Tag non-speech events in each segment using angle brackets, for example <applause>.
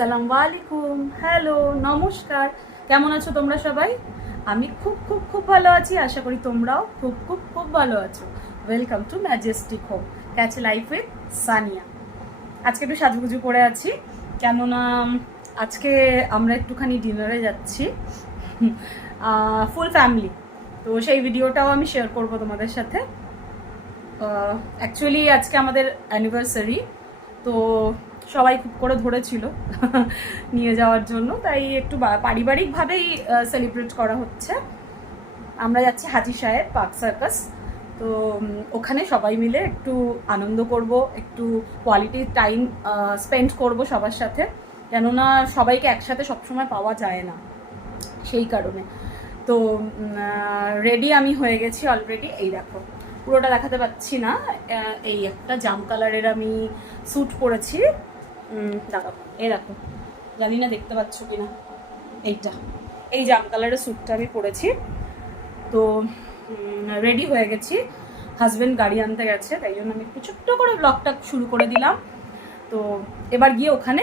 আসসালামু আলাইকুম। হ্যালো নমস্কার। কেমন আছো তোমরা সবাই? আমি খুব খুব খুব ভালো আছি। আশা করি তোমরাও খুব খুব খুব ভালো আছো। Welcome to majestic home catch life with Sania আজকে একটু সাজুগুজু করে আছি। কেননা আজকে আমরা একটুখানি ডিনারে যাচ্ছি। ফুল ফ্যামিলি তো সেই ভিডিওটাও আমি শেয়ার করব তোমাদের সাথে। অ্যাকচুয়ালি আজকে আমাদের অ্যানিভার্সারি তো সবাই খুব করে ধরেছিল <laughs> নিয়ে যাওয়ার জন্য। তাই একটু পারিবারিকভাবেই সেলিব্রেট করা হচ্ছে। আমরা যাচ্ছি হাজি সাহেব পার্ক সার্কাস তো ওখানে সবাই মিলে একটু আনন্দ করব, একটু কোয়ালিটি টাইম স্পেন্ড করব সবার সাথে। কেননা সবাইকে একসাথে সবসময় পাওয়া যায় না সেই কারণে। তো রেডি আমি হয়ে গেছি অলরেডি এই দেখো, পুরোটা দেখাতে পাচ্ছি না। এই একটা জাম কালারের আমি স্যুট পরেছি। দাঁড়াও, এই দেখো, জানি না দেখতে পাচ্ছ কিনা, এইটা, এই জাম কালারের স্যুটটা আমি পরেছি, তো রেডি হয়ে গেছি হাজবেন্ড গাড়ি আনতে গেছে, তাই জন্য আমি একটু ছোট্ট করে ব্লগটা শুরু করে দিলাম, তো এবার গিয়ে ওখানে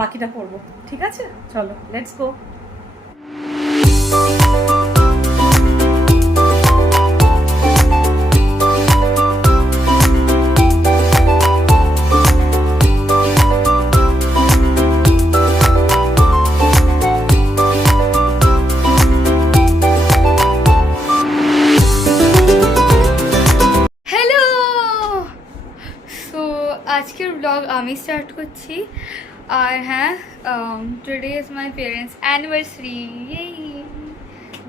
বাকিটা করব, ঠিক আছে? চলো লেটস গো আজকের ব্লগ আমি স্টার্ট করছি আর হ্যাঁ today is my parents anniversary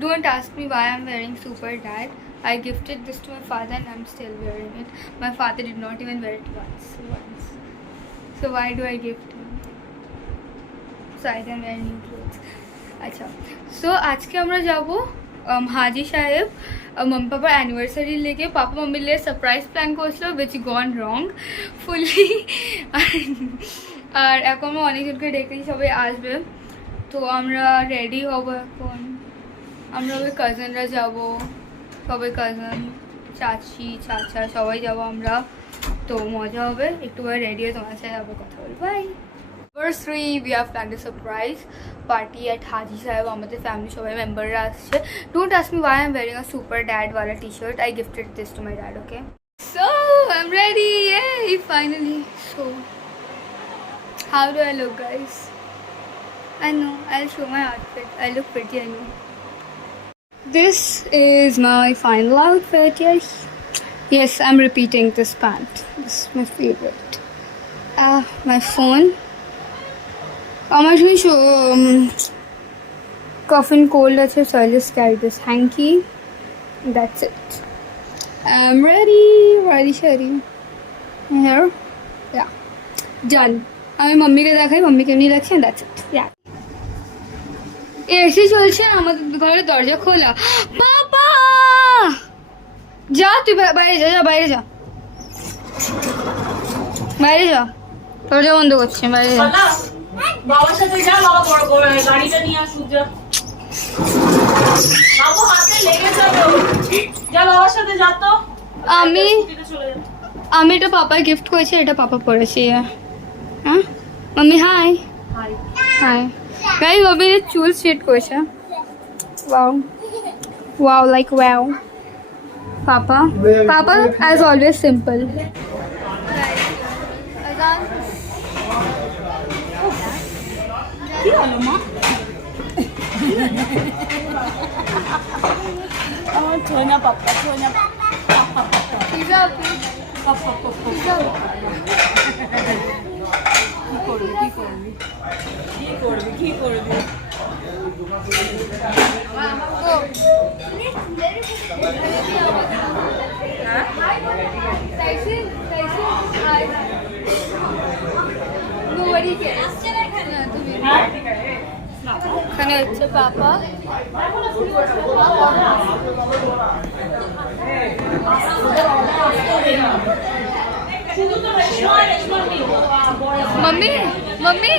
don't ask me why I'm wearing super dad. I gifted this to my father and I'm still wearing it. My father did not even wear it once. once. So why do I gift him? So I can wear new clothes. আচ্ছা so আজকে আমরা যাব হাজি সাহেব mummy পাপার anniversary লেগে papa মাম্মির লেগে surprise plan করেছিল উইচ গন রং ফুললি আর এখন অনেকজনকে ডেকেছি সবাই আসবে তো আমরা রেডি হব এখন আমরা ওই কাজিনরা যাব সবাই কাজিন চাচি চাচা সবাই যাব আমরা তো মজা হবে একটু রেডি হয়ে তোমার সাথে আবার কথা বলব bye Anniversary, we have planned a surprise party at Haji Sahib. আমাদের ফ্যামিলি সবাই মেম্বাররা আসছে don't ask me why I'm wearing a super dad wala t-shirt. I gifted this to my dad, okay? So, I'm ready. Yay, finally. So, how do I look, guys? I know, I'll show my outfit. I look pretty, I know. This is my final outfit, yes. Yes, I'm repeating this pant. This is my favorite. Ah, my phone. আমার কিছু কফিন cold আছে so I just carry this hanky that's it I am ready ready sari hair yeah done আমি মাম্মিকে দেখাই, মাম্মিকে এমনি দেখছি that's it yeah AC চলছে আমাদের ঘরের দরজা খোলা। বাবা! যা, তুই বাইরে যা যা, বাইরে যা। বাইরে যা। দরজা বন্ধ করছে, বাইরে যা। বাবার সাথে যা বাবা বড় গাড়িটা নিয়ে আসুক যা। বাবু হাতে লেগে যাবে যা বাবার সাথে যা তো। আমি আমি এটা পাপায় গিফট করেছি এটা পাপা পড়েছি হ্যাঁ mummy hi hi guy mummy চুল স্ট্রেট করেছে। Wow wow like wow papa papa as always simple কি হলো মা আমার ছয় না পাপ্পা ছয় না পাপ্পা পাপ্পা পাপ্পা কি করবি কি করবি কি করবি কি করবি হ্যাঁ ঠিক আছে এখানে হচ্ছে পাপা শুধু তো রেশমা রেশমা নেই বড় mummy mummy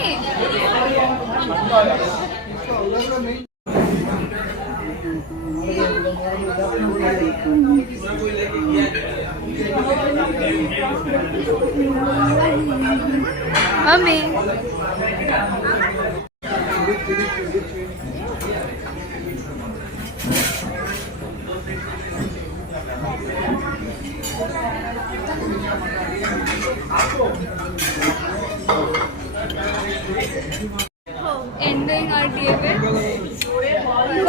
mummy Ending our day with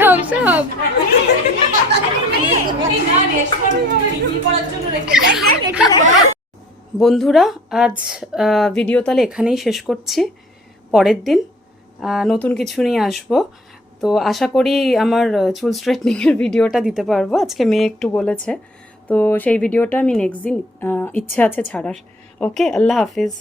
Thums Up বন্ধুরা, আজ ভিডিও তাহলে এখানেই শেষ করছি। পরের দিন নতুন কিছু নিয়ে আসব। তো আশা করি আমার চুল স্ট্রেটনিংয়ের ভিডিওটা দিতে পারব। আজকে মেয়ে একটু বলেছে। তো সেই ভিডিওটা আমি নেক্সট দিন ইচ্ছে আছে ছাড়ার। ওকে আল্লাহ হাফিজ।